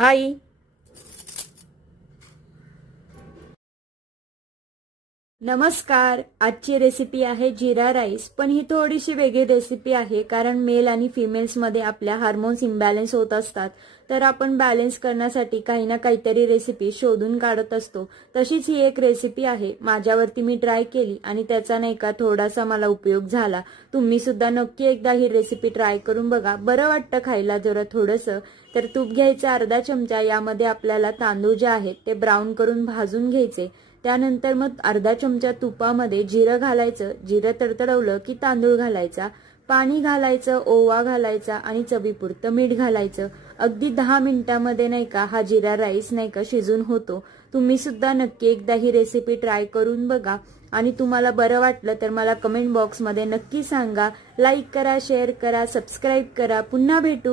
आई नमस्कार। आजची रेसिपी आहे जिरा राईस, पण ही थोडीशी वेगळी रेसिपी आहे कारण मेल आणि फिमेल्स मध्ये आपल्या हार्मोन्स इम्बॅलन्स होत असतात। तर आपण बॅलन्स करण्यासाठी काही ना काहीतरी रेसिपी शोधून काढत असतो। तशीच ही एक रेसिपी आहे, माझ्यावरती मी ट्राय केली आणि त्याचा नाही का थोडासा मला उपयोग झाला। तुम्ही सुद्धा नक्की एकदा ही रेसिपी ट्राय करून बघा, बरं वाटतं खायला जरा थोडंसं। तर तूप घ्यायचं अर्धा चमचा, यामध्ये आपल्याला तांदूळ जे आहेत ते ब्राऊन करून भाजून घ्यायचे। त्यानंतर मग अर्धा चमचा तुपामध्ये जिरं घालायचं, जिरं तडतडवलं की तांदूळ घालायचा, पाणी घालायचं, ओवा घालायचा आणि चवीपुरतं मीठ घालायचं। अगदी 10 मिनिटांमध्ये नाही का हा जिरा राईस नाही का शिजून होतो। तुम्ही सुद्धा नक्की एकदा ही रेसिपी ट्राय करून बघा आणि तुम्हाला बरं वाटलं तर मला कमेंट बॉक्समध्ये नक्की सांगा। लाईक करा, शेअर करा, सबस्क्राईब करा। पुन्हा भेटू।